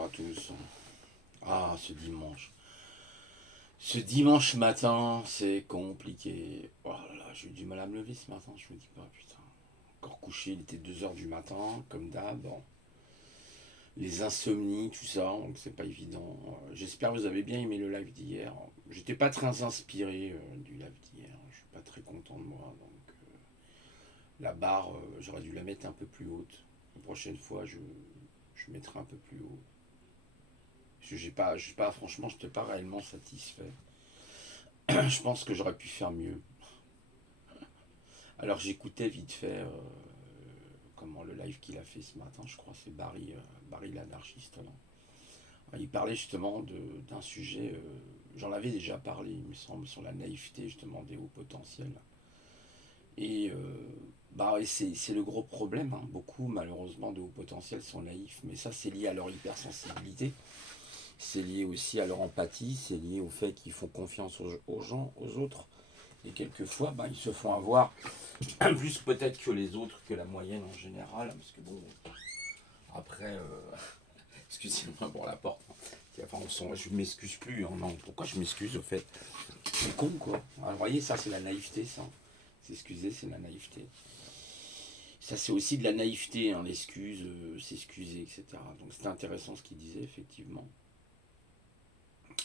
bonjour à tous. Ah, ce dimanche. Ce dimanche matin, c'est compliqué. Oh là là, j'ai eu du mal à me lever ce matin. Je me dis, pas putain. Encore couché, il était 2 heures du matin, comme d'hab. Les insomnies, tout ça, donc c'est pas évident. J'espère que vous avez bien aimé le live d'hier. J'étais pas très inspiré du live d'hier. Je suis pas très content de moi. Donc la barre, j'aurais dû la mettre un peu plus haute. La prochaine fois, je mettrai un peu plus haut. Franchement, je n'étais pas réellement satisfait. Je pense que j'aurais pu faire mieux. Alors j'écoutais vite fait comment le live qu'il a fait ce matin, je crois c'est Barry l'anarchiste. Il parlait justement d'un sujet, j'en avais déjà parlé il me semble, sur la naïveté justement des hauts potentiels. Et c'est le gros problème, hein. Beaucoup malheureusement de hauts potentiels sont naïfs, mais ça c'est lié à leur hypersensibilité. C'est lié aussi à leur empathie, c'est lié au fait qu'ils font confiance aux gens, aux autres. Et quelquefois, ils se font avoir plus peut-être que les autres, que la moyenne en général. Parce que bon, après, excusez-moi pour la porte. Enfin, je m'excuse plus. Hein, non, pourquoi je m'excuse au fait? C'est con quoi. Alors, vous voyez, ça c'est la naïveté, ça. S'excuser, c'est la naïveté. Ça c'est aussi de la naïveté, hein, l'excuse, s'excuser, etc. Donc c'était intéressant ce qu'il disait, effectivement.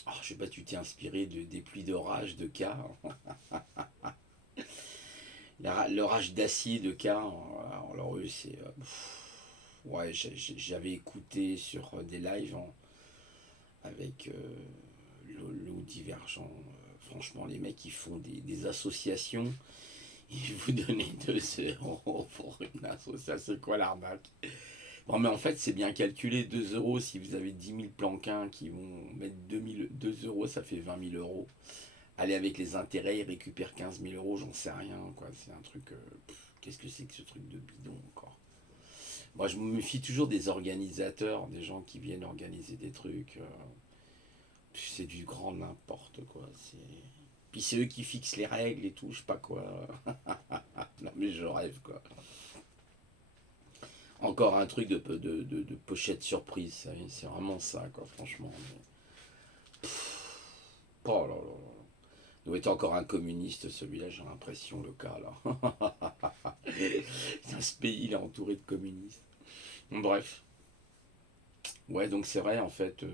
Oh, je sais pas, tu t'es inspiré des pluies d'orage de cas. L'orage d'acier de cas. Alors eux, c'est. Ouais, j'avais écouté sur des lives avec l'eau divergent. Franchement, les mecs, ils font des associations. Ils vous donnent 2 € pour une association. C'est quoi l'arnaque? Bon, mais en fait, c'est bien calculé. 2 € si vous avez 10 000 planquins qui vont mettre 2 € ça fait 20 000 euros. Allez, avec les intérêts, ils récupèrent 15 000 euros, j'en sais rien, quoi. C'est un truc. Qu'est-ce que c'est que ce truc de bidon encore? Moi, je me méfie toujours des organisateurs, des gens qui viennent organiser des trucs. C'est du grand n'importe quoi. Puis c'est eux qui fixent les règles et tout, je sais pas quoi. Non, mais je rêve, quoi. Encore un truc de pochette surprise, c'est vraiment ça, quoi, franchement. Oh là là là. Il doit être encore un communiste, celui-là, j'ai l'impression, le cas, là. Ce pays, il est entouré de communistes. Bon, bref. Ouais, donc c'est vrai, en fait,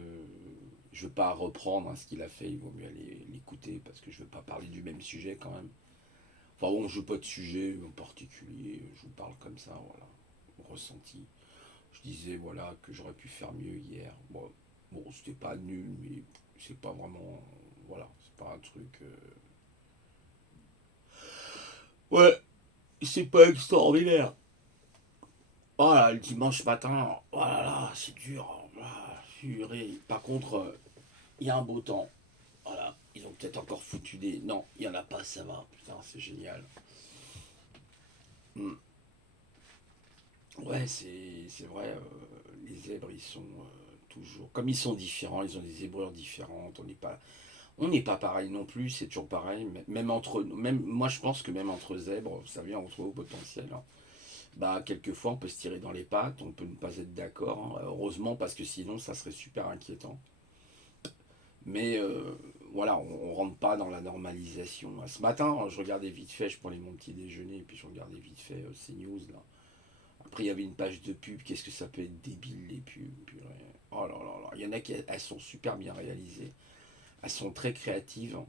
je veux pas reprendre hein, ce qu'il a fait, il vaut mieux aller l'écouter parce que je veux pas parler du même sujet quand même. Enfin bon, je veux pas de sujet en particulier, je vous parle comme ça, voilà, ressenti. Je disais, voilà, que j'aurais pu faire mieux hier. Bon, c'était pas nul, mais c'est pas vraiment, voilà, c'est pas un truc. Ouais, c'est pas extraordinaire. Oh là, le dimanche matin, oh là là, c'est dur. Ah, purée. Par contre, il y a un beau temps. Voilà, ils ont peut-être encore foutu des. Non, il n'y en a pas, ça va. Putain, c'est génial. Hmm. Ouais, c'est vrai, les zèbres, ils sont toujours. Comme ils sont différents, ils ont des zébrures différentes. On n'est pas pareil non plus, c'est toujours pareil. Même entre. Même, moi, je pense que même entre zèbres, vous savez, entre haut potentiel, hein, quelquefois, on peut se tirer dans les pattes, on peut ne pas être d'accord, hein. Heureusement, parce que sinon, ça serait super inquiétant. Mais voilà, on rentre pas dans la normalisation. Ce matin, je regardais vite fait, je prenais mon petit déjeuner, et puis je regardais vite fait CNews là. Après, il y avait une page de pub. Qu'est-ce que ça peut être débile les pubs, purée. Oh là là là. Il y en a qui elles sont super bien réalisées. Elles sont très créatives, hein.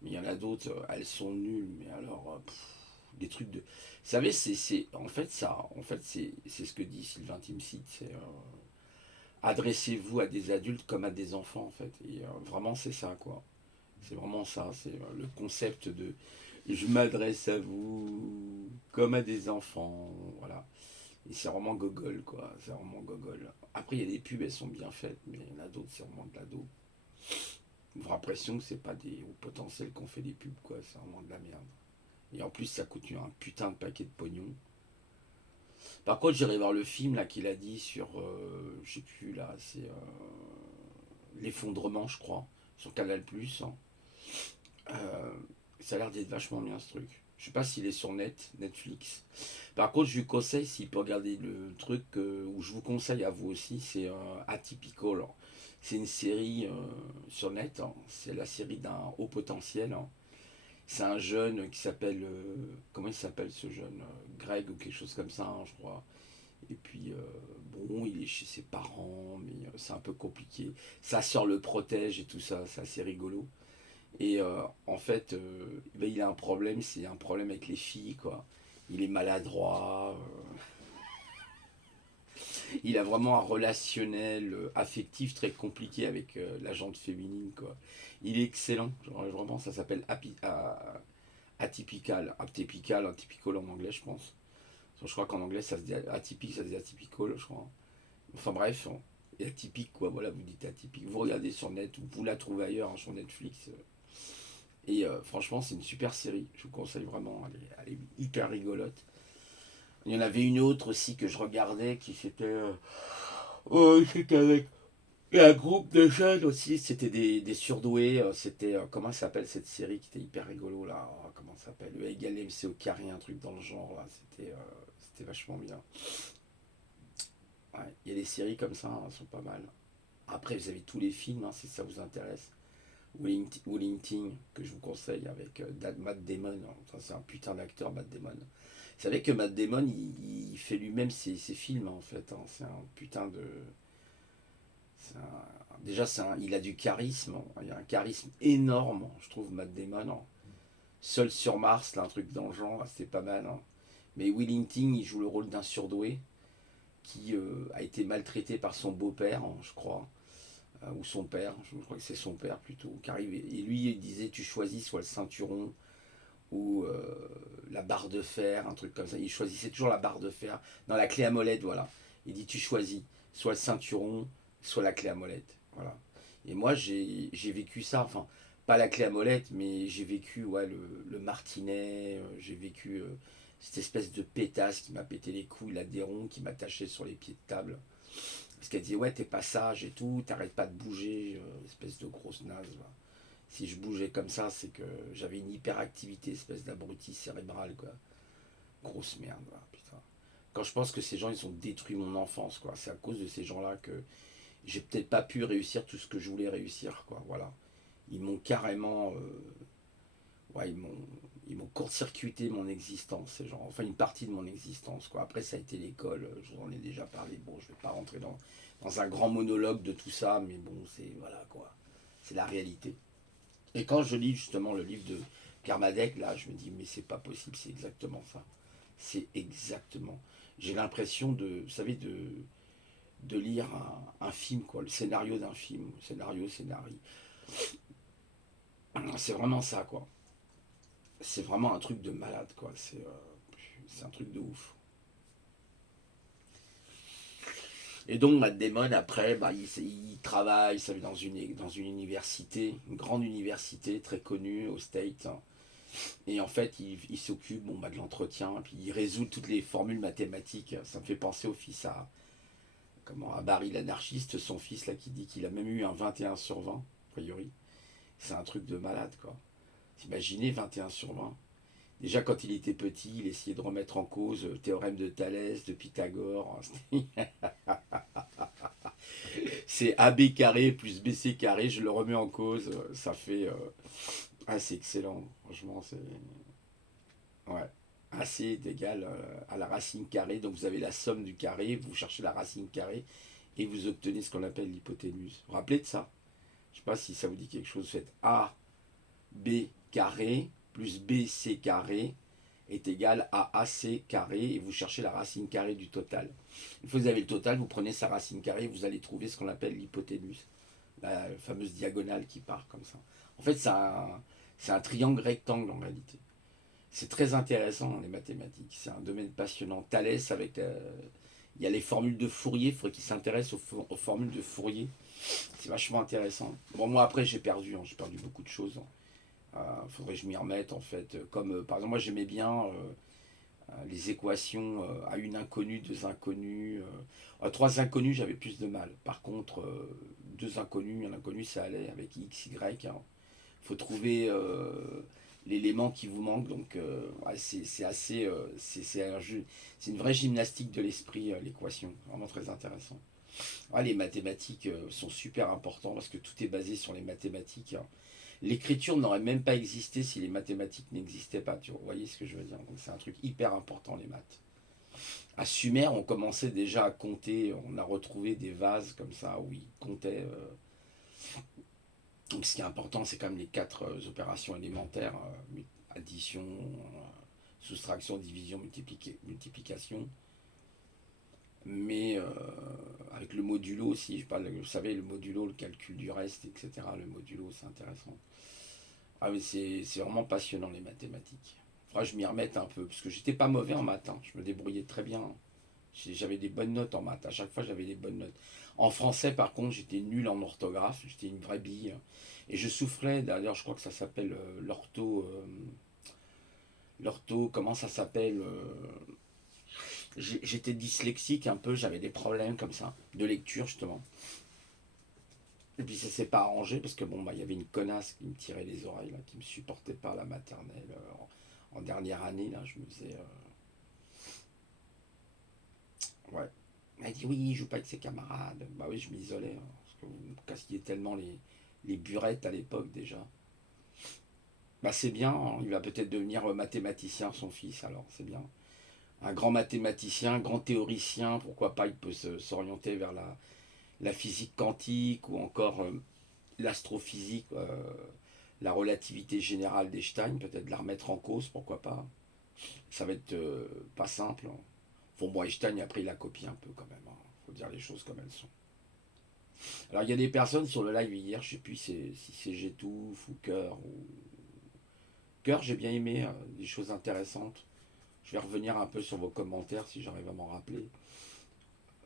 Mais il y en a d'autres, elles sont nulles. Mais alors, des trucs de. Vous savez, en fait ça. En fait, c'est ce que dit Sylvain Timsit. C'est adressez-vous à des adultes comme à des enfants, en fait. Et vraiment, c'est ça, quoi. C'est vraiment ça. C'est le concept de je m'adresse à vous comme à des enfants. Voilà. Et c'est vraiment gogol, quoi. C'est vraiment gogol. Après, il y a des pubs, elles sont bien faites, mais il y en a d'autres, c'est vraiment de la dos. On a l'impression que c'est pas des hauts potentiels qu'on fait des pubs, quoi. C'est vraiment de la merde. Et en plus, ça coûte un putain de paquet de pognon. Par contre, j'irai voir le film là qu'il a dit sur, je sais plus là, c'est l'effondrement, je crois, sur Canal Plus, hein. Euh, Ça a l'air d'être vachement bien ce truc. Je sais pas s'il est sur Netflix. Par contre, je lui conseille, s'il peut regarder le truc, où je vous conseille à vous aussi, c'est Atypical. C'est une série sur net, hein. C'est la série d'un haut potentiel, hein. C'est un jeune qui s'appelle, comment il s'appelle ce jeune? Greg ou quelque chose comme ça, hein, je crois. Et puis, bon, il est chez ses parents, mais c'est un peu compliqué. Sa sœur le protège et tout ça, c'est assez rigolo. Et en fait, ben, il a un problème, c'est un problème avec les filles, quoi. Il est maladroit, il a vraiment un relationnel affectif très compliqué avec la gente féminine, quoi. Il est excellent, genre, vraiment, ça s'appelle Atypical, Atypical, Atypical en anglais, je pense. Je crois qu'en anglais, ça se dit atypique, ça se dit atypical, je crois. Enfin bref, et atypique, quoi, voilà, vous dites atypique. Vous regardez sur net, ou vous la trouvez ailleurs, hein, sur Netflix. Et franchement, c'est une super série. Je vous conseille vraiment. Elle est hyper rigolote. Il y en avait une autre aussi que je regardais qui c'était. C'était avec un groupe de jeunes aussi. C'était des surdoués. C'était. Comment ça s'appelle cette série qui était hyper rigolo là? Comment ça s'appelle? E égale MC au carré, un truc dans le genre là. C'était vachement bien. Ouais. Il y a des séries comme ça, hein, elles sont pas mal. Après, vous avez tous les films, hein, si ça vous intéresse. Wellington, que je vous conseille avec Matt Damon. Enfin, c'est un putain d'acteur, Matt Damon. Vous savez que Matt Damon, il fait lui-même ses films, en fait, hein. C'est un putain de. Déjà, il a du charisme. Il a un charisme énorme, je trouve, Matt Damon, hein. Seul sur Mars, là, un truc dans le genre, c'était pas mal, hein. Mais Wellington, il joue le rôle d'un surdoué qui a été maltraité par son beau-père, hein, je crois, ou son père, je crois que c'est son père plutôt, qui arrive. Et lui, il disait tu choisis soit le ceinturon ou la barre de fer, un truc comme ça. Il choisissait toujours la barre de fer. Non, la clé à molette, voilà. Il dit tu choisis soit le ceinturon, soit la clé à molette. Voilà. Et moi, j'ai vécu ça, enfin, pas la clé à molette, mais j'ai vécu ouais, le martinet, j'ai vécu cette espèce de pétasse qui m'a pété les couilles, la déron qui m'attachait sur les pieds de table. Parce qu'elle disait, ouais, t'es pas sage et tout, t'arrêtes pas de bouger, espèce de grosse naze. Va. Si je bougeais comme ça, c'est que j'avais une hyperactivité, espèce d'abruti cérébral, quoi. Grosse merde, va, putain. Quand je pense que ces gens, ils ont détruit mon enfance, quoi. C'est à cause de ces gens-là que j'ai peut-être pas pu réussir tout ce que je voulais réussir, quoi. Voilà. Ils m'ont carrément. Ouais, ils m'ont court-circuité mon existence, ces gens. Enfin, une partie de mon existence, quoi. Après, ça a été l'école, je vous en ai déjà parlé. Bon, je vais pas rentrer dans un grand monologue de tout ça, mais bon, c'est. Voilà, quoi. C'est la réalité. Et quand je lis justement le livre de Kermadec, là, je me dis, mais c'est pas possible, c'est exactement ça. C'est exactement. J'ai l'impression de, vous savez, de lire un film, quoi, le scénario d'un film, scénario. C'est vraiment ça, quoi. C'est vraiment un truc de malade, quoi. C'est un truc de ouf. Et donc, Matt Damon, après, bah, il travaille, ça dans une université, une grande université très connue au State, hein. Et en fait, il s'occupe bon, bah, de l'entretien, puis il résout toutes les formules mathématiques. Ça me fait penser au fils à Barry l'anarchiste, son fils là qui dit qu'il a même eu un 21 sur 20, a priori. C'est un truc de malade, quoi. Imaginez 21 sur 20. Déjà, quand il était petit, il essayait de remettre en cause le théorème de Thalès, de Pythagore. C'est AB carré plus BC carré, je le remets en cause. Ça fait. Ah, c'est excellent. Franchement, c'est. Ouais. AC est égal à la racine carrée. Donc vous avez la somme du carré, vous cherchez la racine carrée et vous obtenez ce qu'on appelle l'hypoténuse. Vous vous rappelez de ça? Je ne sais pas si ça vous dit quelque chose. Vous faites AB carré plus BC carré est égal à AC carré et vous cherchez la racine carrée du total. Une fois que vous avez le total, vous prenez sa racine carrée et vous allez trouver ce qu'on appelle l'hypoténuse, la fameuse diagonale qui part comme ça. En fait, c'est un triangle rectangle en réalité. C'est très intéressant les mathématiques, c'est un domaine passionnant. Thalès avec il y a les formules de Fourier, il faudrait qu'il s'intéresse aux formules de Fourier. C'est vachement intéressant. Bon moi après j'ai perdu beaucoup de choses. Faudrait que je m'y remette en fait. Comme par exemple moi j'aimais bien les équations à une inconnue, deux inconnues. À trois inconnus j'avais plus de mal. Par contre deux inconnus, un inconnu ça allait avec x, y. Hein. Faut trouver l'élément qui vous manque. Donc, ouais, c'est assez. C'est un jeu, c'est une vraie gymnastique de l'esprit, l'équation. Vraiment très intéressant. Ouais, les mathématiques sont super importants parce que tout est basé sur les mathématiques, hein. L'écriture n'aurait même pas existé si les mathématiques n'existaient pas. Tu vois, vous voyez ce que je veux dire? Donc, c'est un truc hyper important, les maths. À Sumer, on commençait déjà à compter. On a retrouvé des vases comme ça où ils comptaient. Donc, ce qui est important, c'est quand même les quatre opérations élémentaires, addition, soustraction, division, multiplication. Mais avec le modulo aussi, je parle, vous savez, le modulo, le calcul du reste, etc. Le modulo, c'est intéressant. Ah, mais c'est vraiment passionnant, les mathématiques. Faudra que je m'y remette un peu, parce que j'étais pas mauvais en maths, hein. Je me débrouillais très bien. J'avais des bonnes notes en maths. À chaque fois, j'avais des bonnes notes. En français, par contre, j'étais nul en orthographe. J'étais une vraie bille. Et je souffrais, d'ailleurs, je crois que ça s'appelle l'ortho. L'ortho, comment ça s'appelle J'étais dyslexique un peu, j'avais des problèmes comme ça, de lecture justement. Et puis ça s'est pas arrangé parce que bon, bah, il y avait une connasse qui me tirait les oreilles, là, qui me supportait pas à la maternelle. En dernière année, là, je me faisais. Ouais. Elle m'a dit oui, il joue pas avec ses camarades. Bah oui, je m'isolais, hein, parce que vous me cassiez tellement les burettes à l'époque déjà. Bah c'est bien, hein, il va peut-être devenir mathématicien, son fils, alors c'est bien. Un grand mathématicien, un grand théoricien, pourquoi pas, il peut s'orienter vers la physique quantique ou encore l'astrophysique, la relativité générale d'Einstein, peut-être la remettre en cause, pourquoi pas. Ça va être pas simple, hein. Bon, moi, Einstein, après, il a copié un peu quand même, hein. Faut dire les choses comme elles sont. Alors, il y a des personnes sur le live hier, je sais plus si c'est J'étouffe ou Cœur. Cœur, j'ai bien aimé, des choses intéressantes. Je vais revenir un peu sur vos commentaires si j'arrive à m'en rappeler.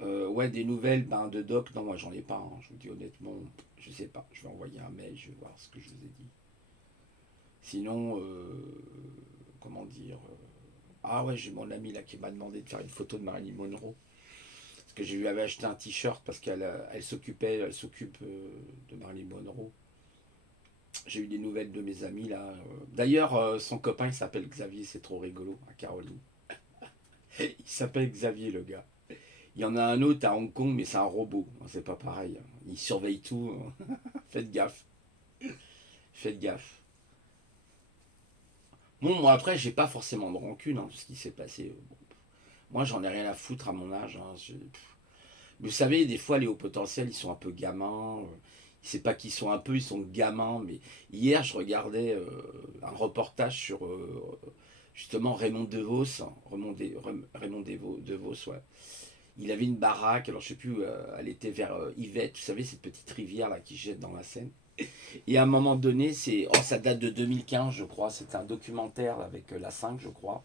Ouais, des nouvelles ben, de Doc, non, moi j'en ai pas, hein. Je vous dis honnêtement, je sais pas. Je vais envoyer un mail, je vais voir ce que je vous ai dit. Sinon, comment dire ah ouais, j'ai mon ami là qui m'a demandé de faire une photo de Marilyn Monroe. Parce que je lui avais acheté un t-shirt parce qu'elle s'occupe de Marilyn Monroe. J'ai eu des nouvelles de mes amis là. D'ailleurs, son copain il s'appelle Xavier, c'est trop rigolo, à Caroline. Il s'appelle Xavier le gars. Il y en a un autre à Hong Kong, mais c'est un robot. C'est pas pareil, hein. Il surveille tout. Faites gaffe. Faites gaffe. Bon, moi après, j'ai pas forcément de rancune, hein, ce qui s'est passé. Bon, moi, j'en ai rien à foutre à mon âge, hein. Vous savez, des fois, les hauts potentiels, ils sont un peu gamins. C'est pas qu'ils sont un peu, ils sont gamins. Mais hier, je regardais un reportage sur justement Raymond DeVos. Raymond DeVos, ouais. Il avait une baraque, alors je sais plus, elle était vers Yvette, vous savez, cette petite rivière là qui jette dans la Seine. Et à un moment donné, ça date de 2015, je crois. C'était un documentaire avec la 5, je crois.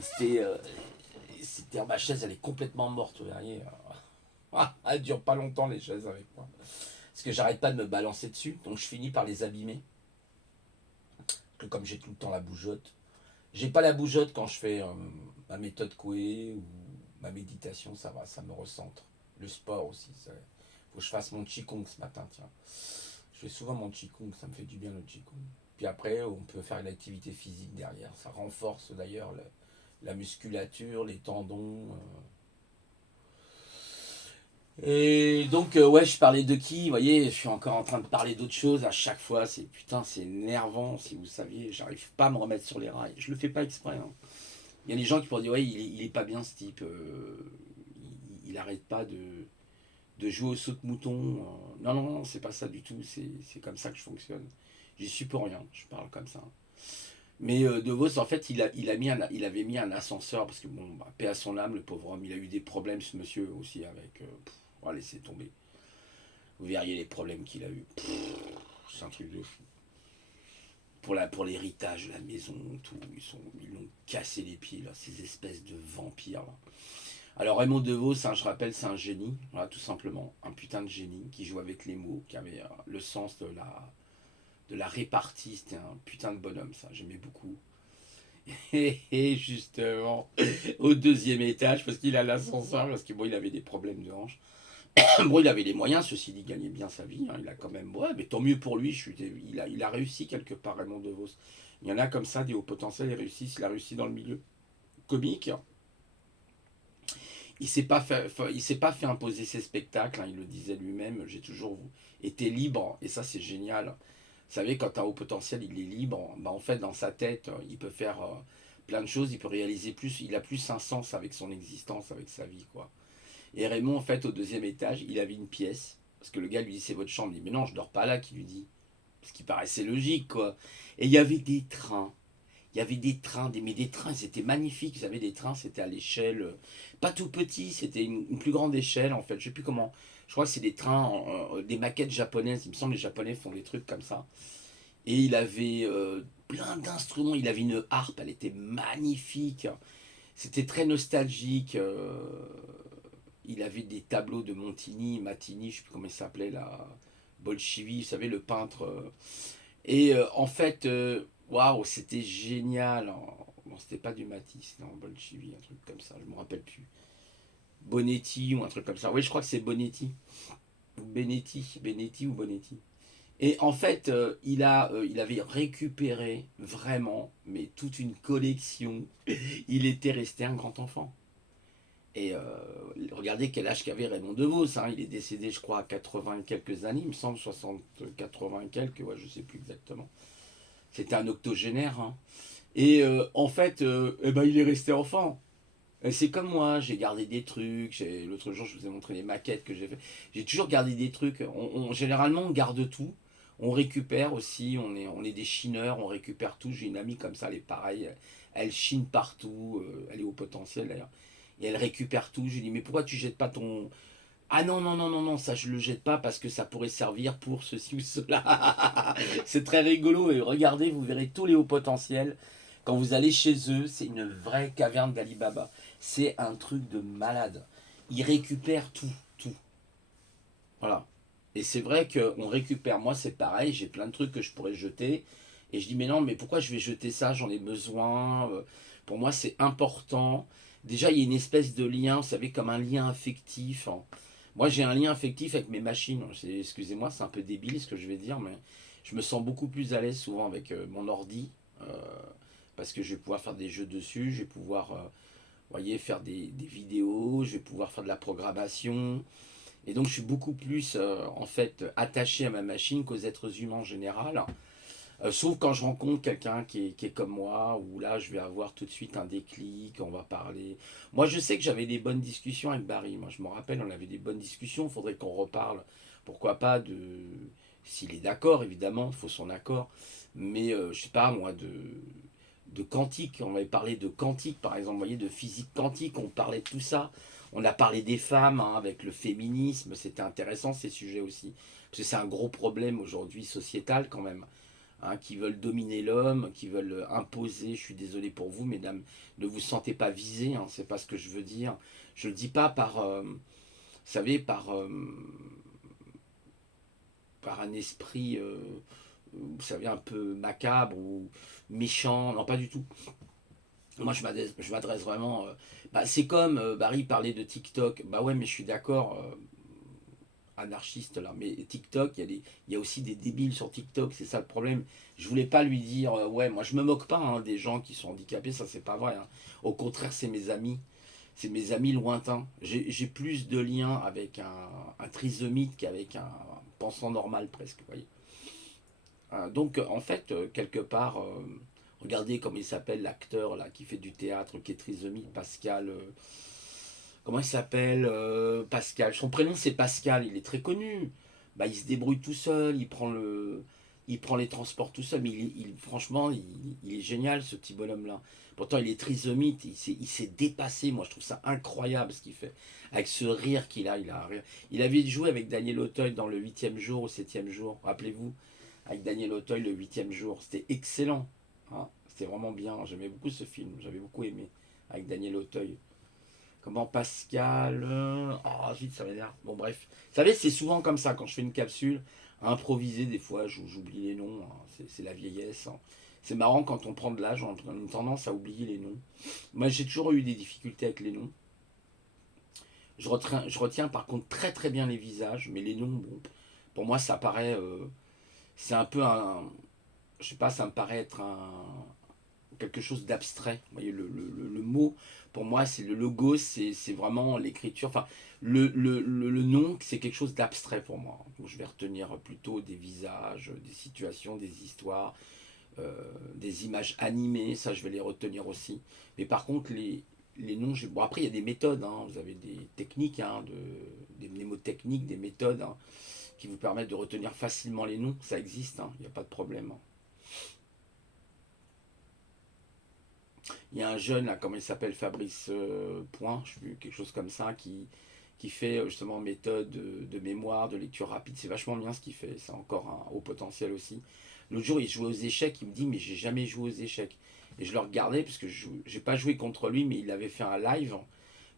C'était ma chaise, elle est complètement morte, vous voyez. Elle dure pas longtemps les chaises avec moi. Parce que j'arrête pas de me balancer dessus, donc je finis par les abîmer. Parce que comme j'ai tout le temps la bougeotte, j'ai pas la bougeotte quand je fais ma méthode Coué ou ma méditation, ça va, ça me recentre. Le sport aussi, faut que je fasse mon Qigong ce matin, tiens. Je fais souvent mon Qigong, ça me fait du bien le Qigong. Puis après, on peut faire une activité physique derrière. Ça renforce d'ailleurs la musculature, les tendons. Et donc, ouais, je parlais de qui, vous voyez, je suis encore en train de parler d'autre chose à chaque fois. Putain, c'est énervant, si vous saviez. J'arrive pas à me remettre sur les rails. Je le fais pas exprès, hein. Il y a des gens qui pourraient dire, ouais, il est pas bien ce type. Il arrête pas de jouer au saut de mouton. Non, non, non, c'est pas ça du tout. C'est comme ça que je fonctionne. J'y suis pour rien. Je parle comme ça. Mais De Vos, en fait, il avait mis un ascenseur parce que, bon, bah, paix à son âme, le pauvre homme, il a eu des problèmes, ce monsieur aussi, avec. Oh, laissez tomber. Vous verriez les problèmes qu'il a eu. C'est un truc de fou. Pour l'héritage de la maison, tout, ils l'ont cassé les pieds, là, ces espèces de vampires, là. Alors Raymond DeVos, hein, je rappelle, c'est un génie, voilà, tout simplement, un putain de génie qui joue avec les mots, qui avait le sens de la répartie, c'était un putain de bonhomme, ça, j'aimais beaucoup. Et justement, au deuxième étage, parce qu'il a l'ascenseur, parce que bon, il avait des problèmes de hanche, Bon, il avait les moyens, ceci dit, il gagnait bien sa vie, hein, il a quand même, ouais, mais tant mieux pour lui, il a réussi quelque part, Raymond DeVos. Il y en a comme ça, des hauts potentiels, ils réussissent, il a réussi dans le milieu comique. Il s'est pas fait imposer ses spectacles, hein, il le disait lui-même, j'ai toujours été libre, et ça c'est génial. Vous savez, quand un haut potentiel, il est libre, bah, en fait, dans sa tête, il peut faire plein de choses, il peut réaliser plus, il a plus un sens avec son existence, avec sa vie, quoi. Et Raymond, en fait, au deuxième étage, il avait une pièce, parce que le gars lui dit, c'est votre chambre, il dit, mais non, je dors pas là, qui lui dit. Ce qui paraissait logique, quoi. Et il y avait des trains, il y avait des trains, mais des trains, c'était magnifique. Ils avaient des trains, c'était à l'échelle, pas tout petit, c'était une plus grande échelle en fait. Je sais plus comment. Je crois que c'est des trains, des maquettes japonaises. Il me semble que les Japonais font des trucs comme ça. Et il avait plein d'instruments. Il avait une harpe, elle était magnifique. C'était très nostalgique. Il avait des tableaux de Montini, Matini, je sais plus comment il s'appelait là, Bolchevi, vous savez le peintre. Et en fait, waouh, c'était génial. Non, c'était pas du Matisse, non, Bolchevi, un truc comme ça, je me rappelle plus. Bonetti ou un truc comme ça. Oui, je crois que c'est Bonetti. Ou Benetti, Benetti ou Bonetti. Et en fait, il avait récupéré vraiment, mais toute une collection. Il était resté un grand enfant. Et regardez quel âge qu'avait Raymond DeVos. Hein. Il est décédé, je crois, à 80 et quelques années. Il me semble 60, 80 et quelques, ouais, je sais plus exactement. C'était un octogénaire. Hein. Et en fait, eh ben, il est resté enfant. Et c'est comme moi, j'ai gardé des trucs. L'autre jour, je vous ai montré les maquettes que j'ai fait. J'ai toujours gardé des trucs. Généralement, on garde tout. On récupère aussi. On est des chineurs. On récupère tout. J'ai une amie comme ça, elle est pareille. Elle chine partout. Elle est au potentiel d'ailleurs. Et elle récupère tout. Je lui dis, mais pourquoi tu jettes pas ton. Ah non, non, non, non, non, ça je le jette pas parce que ça pourrait servir pour ceci ou cela. C'est très rigolo et regardez, vous verrez tous les hauts potentiels. Quand vous allez chez eux, c'est une vraie caverne d'Alibaba. C'est un truc de malade. Ils récupèrent tout, tout. Voilà. Et c'est vrai qu'on récupère, moi c'est pareil, j'ai plein de trucs que je pourrais jeter. Et je dis, mais non, mais pourquoi je vais jeter ça? J'en ai besoin. Pour moi c'est important. Déjà, il y a une espèce de lien, vous savez, comme un lien affectif. Hein. Moi j'ai un lien affectif avec mes machines. Excusez-moi, c'est un peu débile ce que je vais dire, mais je me sens beaucoup plus à l'aise souvent avec mon ordi. Parce que je vais pouvoir faire des jeux dessus, je vais pouvoir, voyez, faire des vidéos, je vais pouvoir faire de la programmation. Et donc je suis beaucoup plus en fait attaché à ma machine qu'aux êtres humains en général. Sauf quand je rencontre quelqu'un qui est comme moi, où là je vais avoir tout de suite un déclic, on va parler. Moi je sais que j'avais des bonnes discussions avec Barry. Moi je me rappelle, on avait des bonnes discussions, il faudrait qu'on reparle. Pourquoi pas de. S'il est d'accord, évidemment, il faut son accord. Mais je sais pas moi, de quantique. On avait parlé de quantique, par exemple, vous voyez, de physique quantique, on parlait de tout ça. On a parlé des femmes hein, avec le féminisme, c'était intéressant ces sujets aussi. Parce que c'est un gros problème aujourd'hui sociétal quand même. Hein, qui veulent dominer l'homme, qui veulent imposer, je suis désolé pour vous, mesdames, ne vous sentez pas visées, hein, c'est pas ce que je veux dire. Je le dis pas par, vous savez, par un esprit, vous savez, un peu macabre ou méchant, non pas du tout. Moi, je m'adresse vraiment. Bah, c'est comme Barry parlait de TikTok. Bah ouais, mais je suis d'accord, anarchiste là. Mais TikTok, il y a aussi des débiles sur TikTok. C'est ça le problème. Je voulais pas lui dire, ouais, moi je me moque pas hein, des gens qui sont handicapés. Ça, c'est pas vrai. Hein. Au contraire, c'est mes amis. C'est mes amis lointains. J'ai plus de liens avec un trisomite qu'avec un pensant normal presque. Vous voyez. Donc, en fait, quelque part. Regardez comme il s'appelle l'acteur là qui fait du théâtre, qui est trisomique, Pascal. Comment il s'appelle Pascal. Son prénom c'est Pascal, il est très connu. Bah, il se débrouille tout seul, il prend les transports tout seul. Mais franchement, il est génial ce petit bonhomme là. Pourtant, il est trisomite, il s'est dépassé. Moi, je trouve ça incroyable ce qu'il fait. Avec ce rire qu'il a, il a un rire. Il avait joué avec Daniel Auteuil dans le huitième jour ou septième jour. Rappelez-vous, avec Daniel Auteuil le huitième jour. C'était excellent. Hein. C'était vraiment bien. J'aimais beaucoup ce film. J'avais beaucoup aimé avec Daniel Auteuil. Comment Pascal. Oh, zut, ça m'énerve. Bon, bref. Vous savez, c'est souvent comme ça quand je fais une capsule. Improvisée, des fois, j'oublie les noms. Hein. C'est la vieillesse. Hein. C'est marrant quand on prend de l'âge, on a une tendance à oublier les noms. Moi, j'ai toujours eu des difficultés avec les noms. Je retiens par contre très très bien les visages, mais les noms, bon, pour moi ça paraît, c'est un peu un, je sais pas, ça me paraît être quelque chose d'abstrait. Vous voyez, le mot, pour moi, c'est le logo, c'est vraiment l'écriture. Enfin, le nom, c'est quelque chose d'abstrait pour moi. Donc, je vais retenir plutôt des visages, des situations, des histoires, des images animées, ça je vais les retenir aussi. Mais par contre, les noms, bon, après il y a des méthodes, hein. Vous avez des techniques, hein, des mnémotechniques, des méthodes, hein, qui vous permettent de retenir facilement les noms, ça existe, hein, il n'y a pas de problème, hein. Il y a un jeune, là, comment il s'appelle, Fabrice Point, je sais plus, quelque chose comme ça, qui fait justement méthode de mémoire, de lecture rapide. C'est vachement bien ce qu'il fait, c'est encore un haut potentiel aussi. L'autre jour, il jouait aux échecs, il me dit, mais j'ai jamais joué aux échecs. Et je le regardais, parce que je n'ai pas joué contre lui, mais il avait fait un live,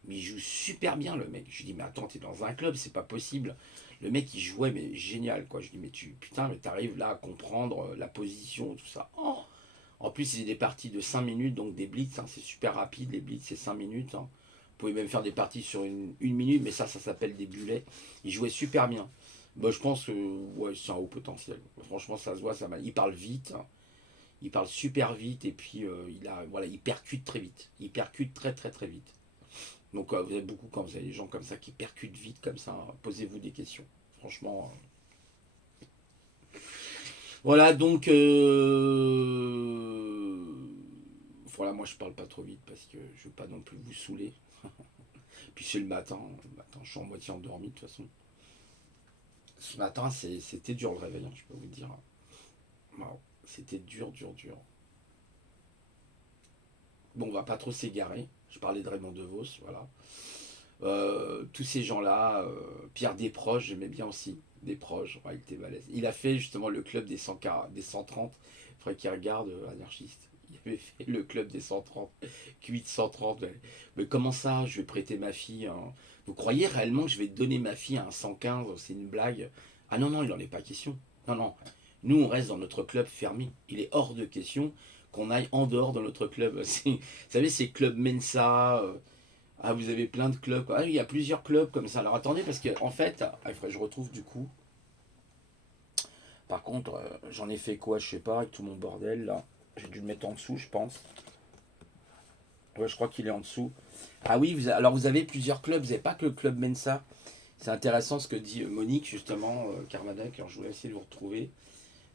mais il joue super bien le mec. Je lui dis, mais attends, t'es dans un club, c'est pas possible. Le mec, il jouait, mais génial, quoi. Je lui dis, mais putain, mais t'arrives là à comprendre la position, tout ça. Oh, en plus, c'est des parties de 5 minutes, donc des blitz, hein, c'est super rapide, les blitz c'est 5 minutes, hein. Vous pouvez même faire des parties sur une minute, mais ça s'appelle des bullets. Il jouait super bien. Bah, je pense que ouais, c'est un haut potentiel. Franchement, ça se voit, il parle vite, hein. Il parle super vite, et puis voilà, il percute très vite. Il percute très très très vite. Donc vous avez beaucoup, quand vous avez des gens comme ça qui percutent vite comme ça, hein, posez-vous des questions. Franchement, voilà, donc voilà, moi je parle pas trop vite parce que je veux pas non plus vous saouler. Puis c'est le matin je suis en moitié endormi de toute façon. Ce matin c'était dur le réveil, hein, je peux vous dire. Wow, c'était dur, dur, dur. Bon, on va pas trop s'égarer. Je parlais de Raymond DeVos, voilà. Tous ces gens-là, Pierre Desproges, j'aimais bien aussi. Desproges, ouais, il était balèze. Il a fait justement le club des 130. Il faudrait qu'il regarde Anarchiste. Il avait fait le club des 130, Q8 130. Mais comment ça, je vais prêter ma fille, hein. Vous croyez réellement que je vais donner ma fille à un 115? C'est une blague? Ah non, non, il n'en est pas question. Non, non. Nous, on reste dans notre club fermé. Il est hors de question qu'on aille en dehors de notre club. Vous savez, ces clubs Mensa. Ah, vous avez plein de clubs. Ah, il y a plusieurs clubs comme ça. Alors attendez, parce que en fait, il faudrait que je retrouve du coup. Par contre, j'en ai fait quoi, je sais pas, avec tout mon bordel là. J'ai dû le mettre en dessous, je pense. Ouais, je crois qu'il est en dessous. Ah oui, alors vous avez plusieurs clubs, vous n'avez pas que le club Mensa. C'est intéressant ce que dit Monique, justement, Carmadec. Alors je voulais essayer de vous retrouver.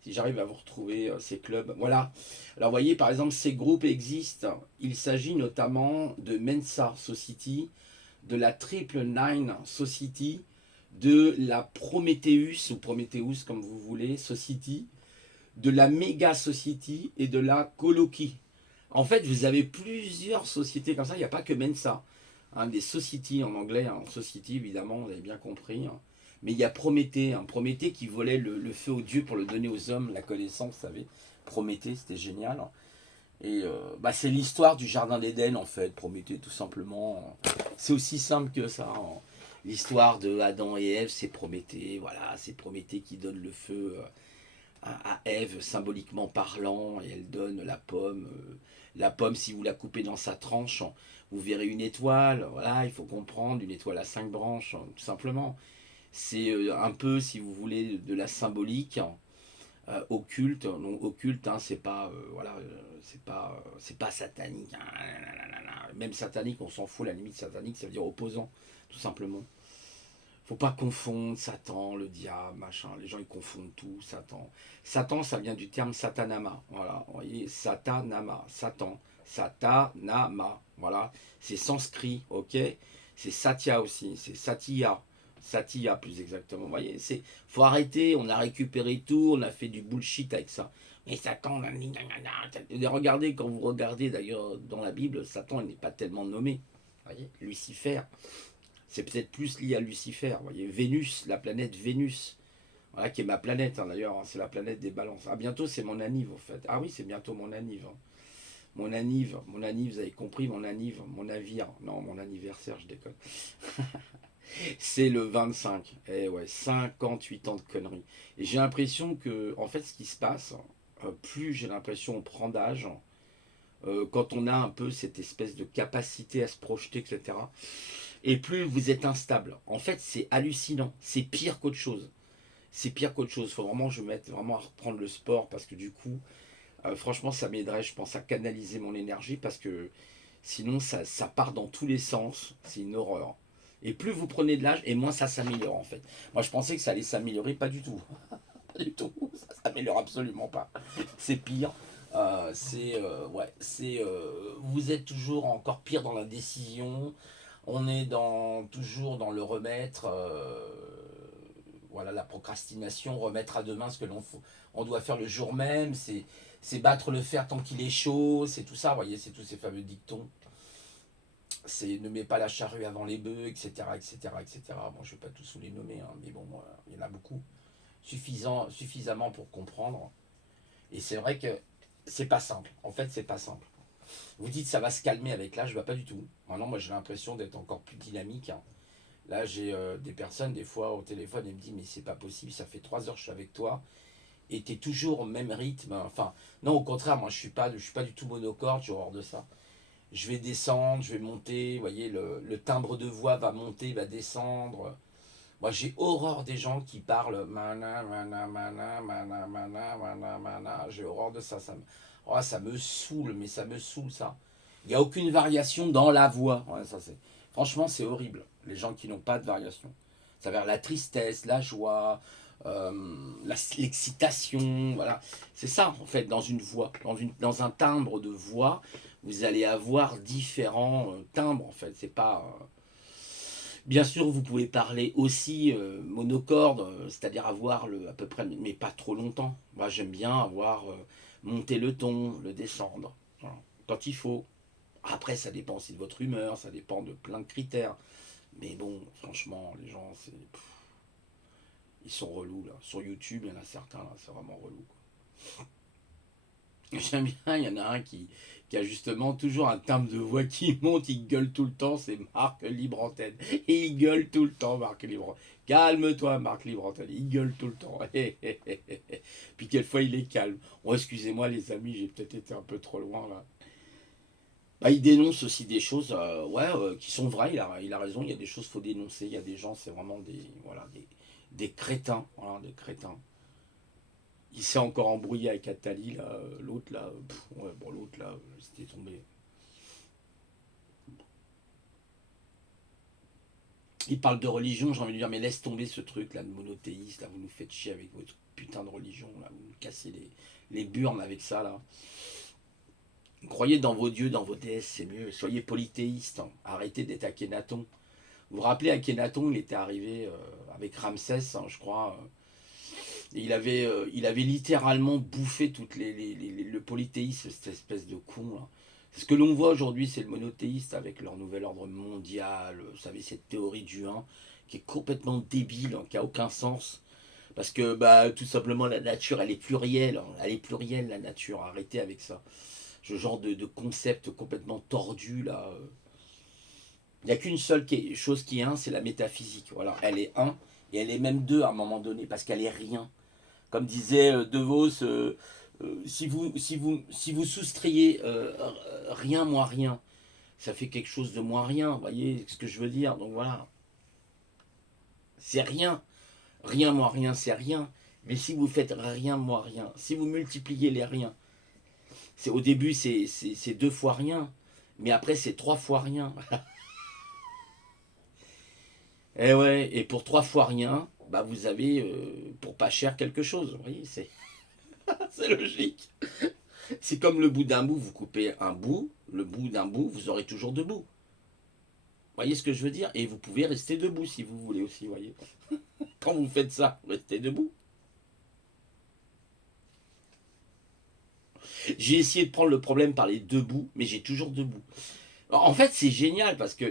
Si j'arrive à vous retrouver ces clubs. Voilà. Alors vous voyez, par exemple, ces groupes existent. Il s'agit notamment de Mensa Society, de la Triple Nine Society, de la Prometheus, ou Prometheus comme vous voulez, Society, de la Mega Society et de la Coloki. En fait, vous avez plusieurs sociétés comme ça, il n'y a pas que Mensa. Hein, des society en anglais, hein, society évidemment, vous avez bien compris. Hein. Mais il y a Prométhée, hein, Prométhée qui volait le feu aux dieux pour le donner aux hommes, la connaissance, vous savez. Prométhée, c'était génial. Et bah, c'est l'histoire du Jardin d'Éden en fait, Prométhée tout simplement. C'est aussi simple que ça, hein. L'histoire de Adam et Ève, c'est Prométhée, voilà, c'est Prométhée qui donne le feu à Ève, symboliquement parlant, et elle donne la pomme. La pomme, si vous la coupez dans sa tranche, vous verrez une étoile, voilà, il faut comprendre, une étoile à 5 branches, tout simplement. C'est un peu, si vous voulez, de la symbolique occulte. Donc occulte, hein, c'est pas voilà, c'est pas satanique, hein. Même satanique, on s'en fout. La limite satanique, ça veut dire opposant, tout simplement. Faut pas confondre Satan, le diable, machin. Les gens ils confondent tout. Satan, ça vient du terme satanama. Voilà, vous voyez, satanama, Satan, satanama. Voilà, c'est sanskrit, ok. C'est satya aussi, c'est satya. Satya plus exactement. Vous voyez, faut arrêter. On a récupéré tout, on a fait du bullshit avec ça. Mais Satan, regardez, quand vous regardez d'ailleurs dans la Bible, Satan il n'est pas tellement nommé. Vous voyez, Lucifer, c'est peut-être plus lié à Lucifer. Vous voyez, Vénus, la planète Vénus, voilà, qui est ma planète, hein, d'ailleurs, hein, c'est la planète des balances. Ah, bientôt c'est mon anniv en fait. Ah oui, c'est bientôt mon anniv, hein. Mon anniv, vous avez compris, mon anniv, mon navire. Non, mon anniversaire, je déconne. C'est le 25. Eh ouais, 58 ans de conneries. Et j'ai l'impression que, en fait, ce qui se passe, plus j'ai l'impression on prend d'âge, quand on a un peu cette espèce de capacité à se projeter, etc. et plus vous êtes instable. En fait, c'est hallucinant. C'est pire qu'autre chose. C'est pire qu'autre chose. Il faut vraiment que je me mette vraiment à reprendre le sport parce que du coup, franchement, ça m'aiderait, je pense, à canaliser mon énergie parce que sinon, ça part dans tous les sens. C'est une horreur. Et plus vous prenez de l'âge, et moins ça s'améliore en fait. Moi, je pensais que ça allait s'améliorer, pas du tout. Pas du tout. Ça s'améliore absolument pas. C'est pire. Ouais, vous êtes toujours encore pire dans la décision. On est toujours dans le remettre. Voilà, la procrastination, remettre à demain ce que on doit faire le jour même. C'est battre le fer tant qu'il est chaud. C'est tout ça, vous voyez, c'est tous ces fameux dictons. C'est ne mets pas la charrue avant les bœufs, etc., etc., etc. Bon, je ne vais pas tous vous les nommer, hein, mais bon, il y en a beaucoup. Suffisamment pour comprendre. Et c'est vrai que c'est pas simple. En fait, c'est pas simple. Vous dites ça va se calmer avec l'âge, bah pas du tout. Maintenant, moi j'ai l'impression d'être encore plus dynamique, hein. Là, j'ai des personnes, des fois, au téléphone, elles me disent mais c'est pas possible, ça fait 3 heures que je suis avec toi, et t'es toujours au même rythme. Enfin, non, au contraire, moi je suis pas du tout monocorde, j'ai horreur de ça. Je vais descendre, je vais monter, vous voyez, le timbre de voix va monter, va descendre. Moi, j'ai horreur des gens qui parlent mana, mana, mana, mana, mana, mana, mana. J'ai horreur de ça. Ça me saoule, mais ça me saoule, ça. Il n'y a aucune variation dans la voix. Ouais, franchement, c'est horrible. Les gens qui n'ont pas de variation. Ça va vers la tristesse, la joie, l'excitation. Voilà. C'est ça, en fait, dans une voix. Dans un timbre de voix, vous allez avoir différents timbres, en fait. C'est pas. Bien sûr, vous pouvez parler aussi monocorde, c'est-à-dire avoir à peu près, mais pas trop longtemps. Moi, j'aime bien avoir monté le ton, le descendre, voilà, quand il faut. Après, ça dépend aussi de votre humeur, ça dépend de plein de critères. Mais bon, franchement, les gens, ils sont relous là. Sur YouTube, il y en a certains là, c'est vraiment relou, quoi. J'aime bien, il y en a un qui a justement toujours un timbre de voix qui monte, il gueule tout le temps, c'est Marc Libre Antenne. Et il gueule tout le temps, Marc Libre. Calme-toi, Marc Libre Antenne, il gueule tout le temps. Puis quelquefois il est calme. Oh, excusez-moi les amis, j'ai peut-être été un peu trop loin là. Bah, il dénonce aussi des choses ouais, qui sont vraies, il a raison, il y a des choses qu'il faut dénoncer, il y a des gens, c'est vraiment voilà, des crétins, voilà, des crétins. Il s'est encore embrouillé avec Attali, là, l'autre là, ouais, bon l'autre là, c'était tombé. Il parle de religion, j'ai envie de dire, mais laisse tomber ce truc là de monothéiste, là, vous nous faites chier avec votre putain de religion, là, vous nous cassez les burnes avec ça là. Croyez dans vos dieux, dans vos déesses, c'est mieux. Soyez polythéistes, hein. Arrêtez d'être Akhenaton. Vous vous rappelez, Akhenaton, il était arrivé avec Ramsès, hein, je crois. Et il avait littéralement bouffé le polythéisme, cette espèce de con là. Ce que l'on voit aujourd'hui, c'est le monothéiste avec leur nouvel ordre mondial, vous savez, cette théorie du 1, qui est complètement débile, hein, qui a aucun sens. Parce que bah, tout simplement la nature, elle est plurielle, hein. Elle est plurielle la nature, arrêtez avec ça. Ce genre de concept complètement tordu là. Il n'y a qu'une seule chose qui est un, c'est la métaphysique. Voilà, elle est un, et elle est même deux à un moment donné, parce qu'elle est rien. Comme disait De Vos, si vous soustrayez rien moins rien, ça fait quelque chose de moins rien, vous voyez ce que je veux dire. Donc voilà, c'est rien. Rien moins rien, c'est rien. Mais si vous faites rien moins rien, si vous multipliez les riens, au début c'est deux fois rien, mais après c'est trois fois rien. Et ouais, et pour trois fois rien, bah vous avez pour pas cher quelque chose. Vous voyez, c'est logique. C'est comme le bout d'un bout, vous coupez un bout, le bout d'un bout, vous aurez toujours debout. Vous voyez ce que je veux dire? Et vous pouvez rester debout si vous voulez aussi, vous voyez. Quand vous faites ça, vous restez debout. J'ai essayé de prendre le problème par les deux bouts, mais j'ai toujours debout. En fait, c'est génial parce que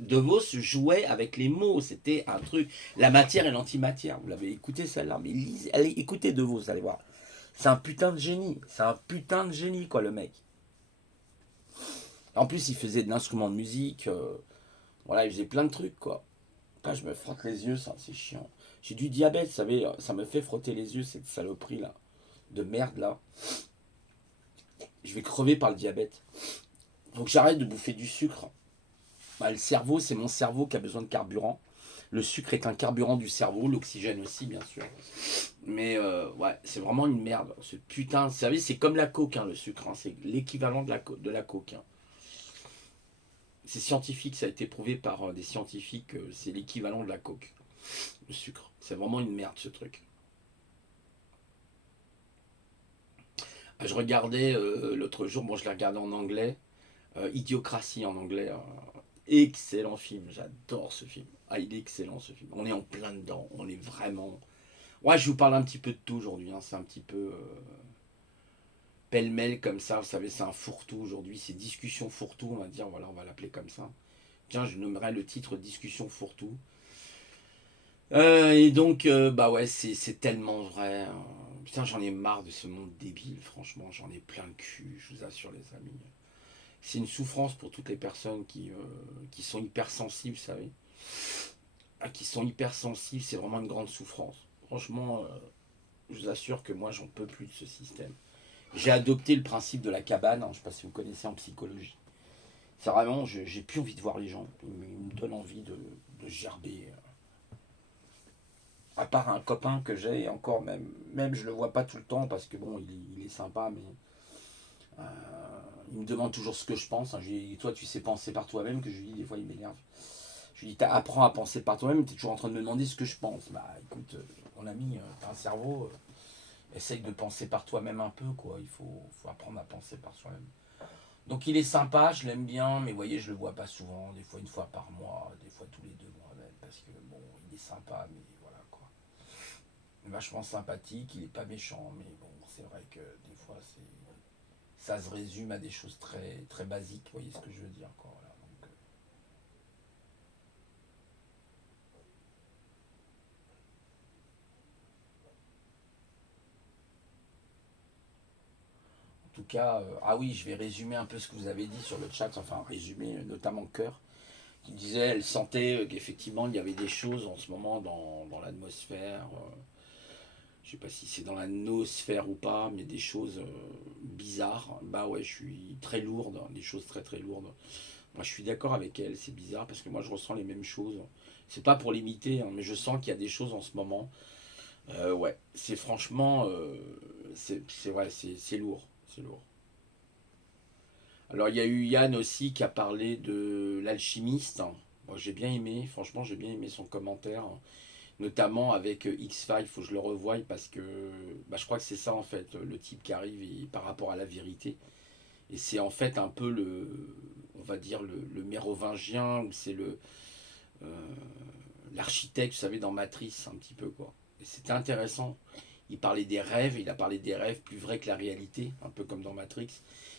De Vos jouait avec les mots. C'était un truc. La matière et l'antimatière. Vous l'avez écouté celle-là, mais allez écoutez De Vos, allez voir. C'est un putain de génie. C'est un putain de génie, quoi, le mec. En plus, il faisait de l'instrument de musique. Voilà, il faisait plein de trucs, quoi. Putain, je me frotte les yeux, ça, c'est chiant. J'ai du diabète, vous savez, ça me fait frotter les yeux, cette saloperie, là. De merde, là. Je vais crever par le diabète. Faut que j'arrête de bouffer du sucre. Bah, le cerveau, c'est mon cerveau qui a besoin de carburant. Le sucre est un carburant du cerveau, l'oxygène aussi, bien sûr. Mais ouais, c'est vraiment une merde. Ce putain, vous savez, c'est comme la coke, hein, le sucre. Hein. C'est l'équivalent de la coke. Hein. C'est scientifique, ça a été prouvé par des scientifiques. C'est l'équivalent de la coke, le sucre. C'est vraiment une merde, ce truc. Ah, je regardais l'autre jour, bon, je l'ai regardé en anglais. Idiocratie en anglais. Excellent film, j'adore ce film. Ah, il est excellent ce film. On est en plein dedans, on est vraiment. Ouais, je vous parle un petit peu de tout aujourd'hui. Hein. C'est un petit peu pêle-mêle comme ça. Vous savez, c'est un fourre-tout aujourd'hui. C'est discussion fourre-tout, on va dire. Voilà, on va l'appeler comme ça. Tiens, je nommerai le titre discussion fourre-tout. Et donc, bah ouais, c'est tellement vrai. Hein. Putain, j'en ai marre de ce monde débile. Franchement, j'en ai plein le cul, je vous assure, les amis. C'est une souffrance pour toutes les personnes qui sont hypersensibles, vous savez. Ah, qui sont hypersensibles, c'est vraiment une grande souffrance. Franchement, je vous assure que moi, j'en peux plus de ce système. J'ai adopté le principe de la cabane, hein, je ne sais pas si vous connaissez en psychologie. C'est vraiment, j'ai plus envie de voir les gens. Ils me donnent envie de gerber. À part un copain que j'ai, et encore même je le vois pas tout le temps parce que bon, il est sympa, mais euh, il me demande toujours ce que je pense. Hein. Je lui dis, toi, tu sais penser par toi-même, que je lui dis, des fois, il m'énerve. Je lui dis, apprends à penser par toi-même, tu es toujours en train de me demander ce que je pense. Bah écoute, mon ami, t'as un cerveau, essaye de penser par toi-même un peu, quoi. Il faut apprendre à penser par soi-même. Donc il est sympa, je l'aime bien, mais vous voyez, je le vois pas souvent, des fois une fois par mois, des fois tous les 2 mois même, parce que bon, il est sympa, mais voilà quoi. Vachement sympathique, il est pas méchant, mais bon, c'est vrai que des fois ça se résume à des choses très très basiques, vous voyez ce que je veux dire quoi. Voilà. Donc, en tout cas, ah oui, je vais résumer un peu ce que vous avez dit sur le chat, enfin résumer notamment Cœur, qui disait, elle sentait qu'effectivement il y avait des choses en ce moment dans l'atmosphère. Je sais pas si c'est dans la noosphère ou pas, mais des choses bizarres. Bah ouais, je suis très lourde, des choses très très lourdes. Moi je suis d'accord avec elle, c'est bizarre parce que moi je ressens les mêmes choses. C'est pas pour l'imiter, hein, mais je sens qu'il y a des choses en ce moment. Ouais, c'est franchement, c'est vrai, c'est lourd, c'est lourd. Alors il y a eu Yann aussi qui a parlé de l'alchimiste. Moi j'ai bien aimé, franchement j'ai bien aimé son commentaire, notamment avec X-Files, il faut que je le revoie parce que bah, je crois que c'est ça en fait, le type qui arrive par rapport à la vérité. Et c'est en fait un peu on va dire le mérovingien, ou c'est euh, l'architecte, vous savez, dans Matrice un petit peu quoi. Et c'était intéressant. Il parlait des rêves, il a parlé des rêves plus vrais que la réalité, un peu comme dans Matrix.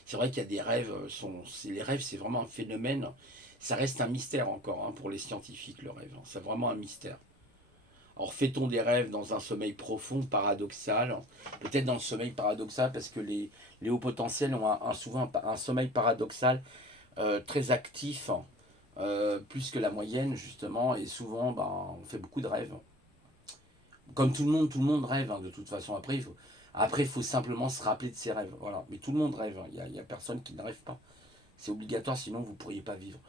C'est vrai qu'il y a des rêves, les rêves c'est vraiment un phénomène, ça reste un mystère encore hein, pour les scientifiques le rêve, hein. C'est vraiment un mystère. Alors fait-on des rêves dans un sommeil profond, paradoxal? Peut-être dans le sommeil paradoxal parce que les hauts potentiels ont souvent un sommeil paradoxal très actif, plus que la moyenne justement, et souvent ben, on fait beaucoup de rêves. Comme tout le monde rêve hein, de toute façon. Après, il faut simplement se rappeler de ses rêves. Voilà. Mais tout le monde rêve, hein. Il y a personne qui ne rêve pas. C'est obligatoire, sinon vous ne pourriez pas vivre.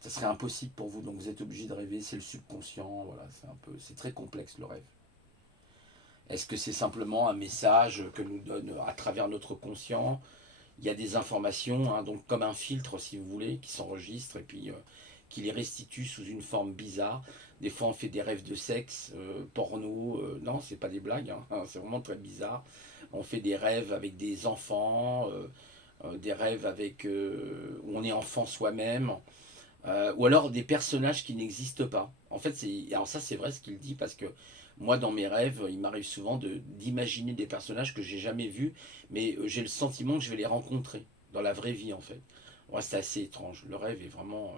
Ça serait impossible pour vous, donc vous êtes obligé de rêver, c'est le subconscient, voilà, c'est très complexe le rêve. Est-ce que c'est simplement un message que nous donne à travers notre conscient? Il y a des informations, hein, donc comme un filtre si vous voulez, qui s'enregistre et puis qui les restitue sous une forme bizarre. Des fois on fait des rêves de sexe, porno, non c'est pas des blagues, hein, c'est vraiment très bizarre. On fait des rêves avec des enfants, des rêves avec où on est enfant soi-même, ou alors des personnages qui n'existent pas. En fait, alors ça c'est vrai ce qu'il dit parce que moi dans mes rêves, il m'arrive souvent d'imaginer des personnages que j'ai jamais vus, mais j'ai le sentiment que je vais les rencontrer dans la vraie vie en fait. Ouais, c'est assez étrange. Le rêve est vraiment.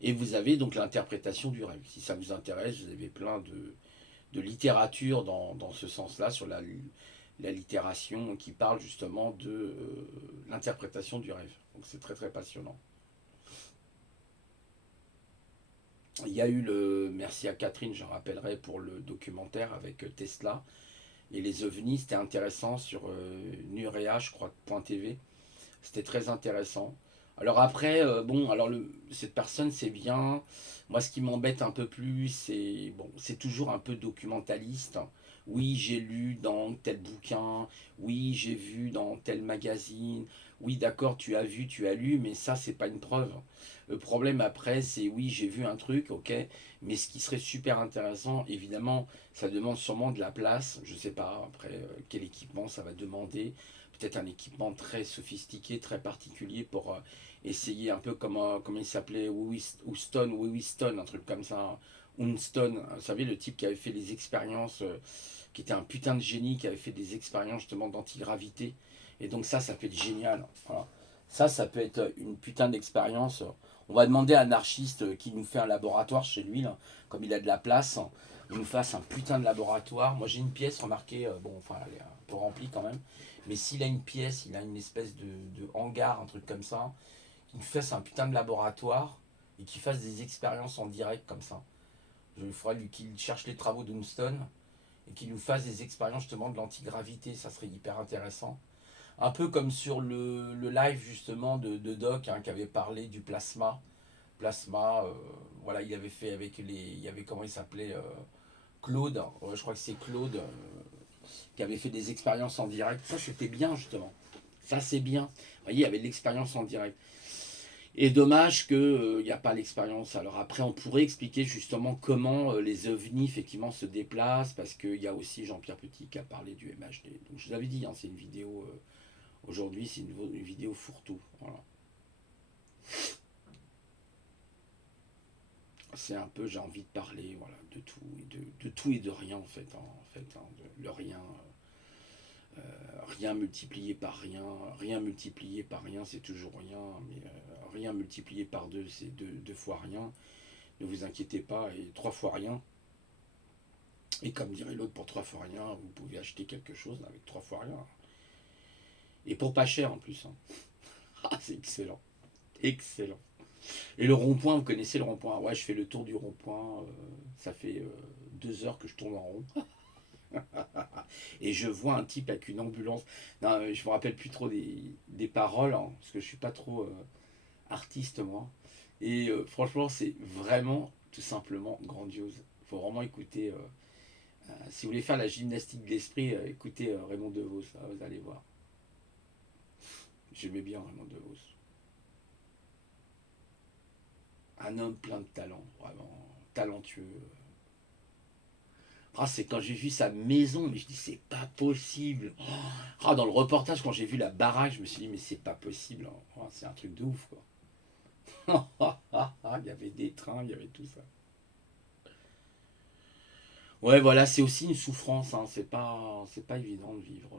Et vous avez donc l'interprétation du rêve. Si ça vous intéresse, vous avez plein de littérature dans ce sens-là, sur la littération qui parle justement de l'interprétation du rêve. Donc c'est très très passionnant. Il y a eu merci à Catherine, je rappellerai, pour le documentaire avec Tesla et les ovnis. C'était intéressant sur Nurea, je crois, .tv. C'était très intéressant. Alors après, bon, alors cette personne, c'est bien. Moi, ce qui m'embête un peu plus, c'est bon, c'est toujours un peu documentaliste. Oui, j'ai lu dans tel bouquin. Oui, j'ai vu dans tel magazine. Oui, d'accord, tu as vu, tu as lu, mais ça, c'est pas une preuve. Le problème après, c'est oui, j'ai vu un truc, ok, mais ce qui serait super intéressant, évidemment, ça demande sûrement de la place. Je sais pas après quel équipement ça va demander. Peut-être un équipement très sophistiqué, très particulier pour essayer un peu comme, comment il s'appelait, Winston, un truc comme ça. Winston, vous savez, le type qui avait fait les expériences, qui était un putain de génie, qui avait fait des expériences justement d'antigravité. Et donc ça peut être génial. Voilà. Ça peut être une putain d'expérience. On va demander à un anarchiste qui nous fait un laboratoire chez lui, là, comme il a de la place, il nous fasse un putain de laboratoire. Moi j'ai une pièce, remarquée, bon, enfin elle est un peu remplie quand même, mais s'il a une pièce, il a une espèce de hangar, un truc comme ça, qu'il fasse un putain de laboratoire et qu'il fasse des expériences en direct comme ça. Il faudrait lui qu'il cherche les travaux d'Unston et qu'il nous fasse des expériences justement de l'antigravité, ça serait hyper intéressant. Un peu comme sur le live justement de Doc qui avait parlé du plasma. Plasma, voilà, il avait fait avec les. Il y avait comment il s'appelait Claude, ouais, je crois que c'est Claude, qui avait fait des expériences en direct. Ça c'était bien justement. Ça c'est bien. Vous voyez, il y avait de l'expérience en direct. Et dommage qu'il n'y a pas l'expérience. Alors après, on pourrait expliquer justement comment les ovnis effectivement se déplacent, parce qu'il y a aussi Jean-Pierre Petit qui a parlé du MHD. Donc je vous avais dit, hein, c'est une vidéo, aujourd'hui c'est une vidéo fourre-tout. Voilà. C'est un peu, j'ai envie de parler voilà, de tout, de tout et de rien en fait. Le rien, rien multiplié par rien, rien multiplié par rien c'est toujours rien, mais rien multiplié par deux c'est deux fois rien. Ne vous inquiétez pas, et trois fois rien. Et comme dirait l'autre, pour trois fois rien, vous pouvez acheter quelque chose avec trois fois rien. Et pour pas cher en plus. Hein. Ah, c'est excellent. Excellent. Et le rond-point, vous connaissez le rond-point? Ouais, je fais le tour du rond-point. Ça fait 2 heures que je tourne en rond. Et je vois un type avec une ambulance. Non, je me rappelle plus trop des paroles, hein, parce que je suis pas trop artiste, moi. Et franchement, c'est vraiment tout simplement grandiose. Il faut vraiment écouter. Si vous voulez faire la gymnastique de l'esprit, écoutez Raymond DeVos, là, vous allez voir. J'aimais bien Raymond DeVos. Un homme plein de talent, vraiment talentueux. Ah, c'est quand j'ai vu sa maison, mais je dis c'est pas possible. Ah, dans le reportage, quand j'ai vu la baraque, je me suis dit mais c'est pas possible. Oh, c'est un truc de ouf quoi. Il y avait des trains, il y avait tout ça. Ouais, voilà, c'est aussi une souffrance. Hein. C'est pas évident de vivre.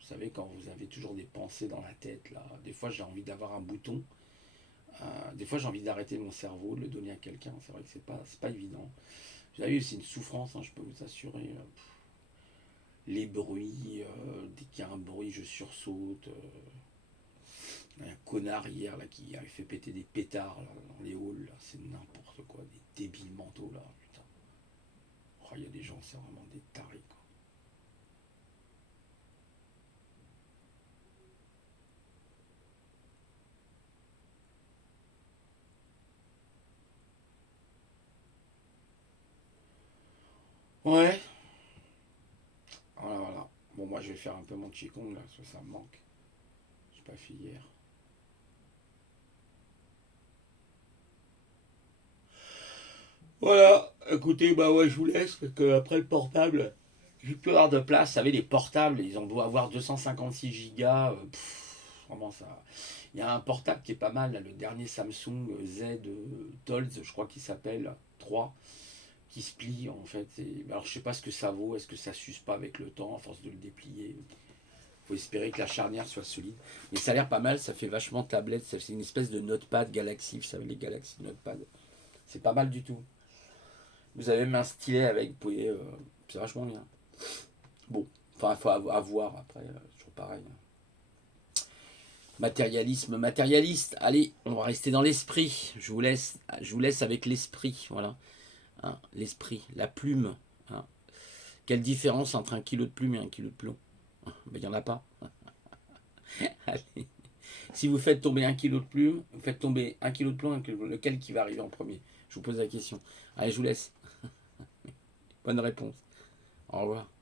Vous savez, quand vous avez toujours des pensées dans la tête, là, des fois j'ai envie d'avoir un bouton. Des fois j'ai envie d'arrêter mon cerveau, de le donner à quelqu'un. C'est vrai que c'est pas évident. Vous avez c'est une souffrance, hein, je peux vous assurer. Les bruits, dès qu'il y a un bruit, je sursaute. Un connard hier là, qui avait fait péter des pétards là, dans les halls, là, c'est n'importe quoi, des débiles mentaux là, putain. Oh, il y a des gens, c'est vraiment des tarés quoi. Ouais, voilà, voilà. Bon, moi je vais faire un peu mon qigong là, parce que ça me manque. J'ai pas fait hier. Voilà, écoutez, bah ouais, je vous laisse, parce que après le portable, j'ai plus avoir de place. Vous savez, les portables, ils ont beau avoir 256 gigas. Vraiment, ça. Il y a un portable qui est pas mal, là, le dernier Samsung Z Tolz, je crois qu'il s'appelle, 3, qui se plie en fait. Alors, je sais pas ce que ça vaut, est-ce que ça s'use pas avec le temps, à force de le déplier. Faut espérer que la charnière soit solide. Mais ça a l'air pas mal, ça fait vachement tablette. C'est une espèce de notepad Galaxy, vous savez, les Galaxy Notepad. C'est pas mal du tout. Vous avez même un stylet avec, vous pouvez. C'est vachement bien. Bon, enfin, il faut avoir après, toujours pareil. Matérialisme, matérialiste. Allez, on va rester dans l'esprit. Je vous laisse avec l'esprit, voilà. Hein, l'esprit, la plume. Hein. Quelle différence entre un kilo de plume et un kilo de plomb? Ben, il n'y en a pas. Allez, Si vous faites tomber 1 kilo de plume, vous faites tomber 1 kilo de plomb, lequel qui va arriver en premier? Je vous pose la question. Allez, je vous laisse. Bonne réponse. Au revoir.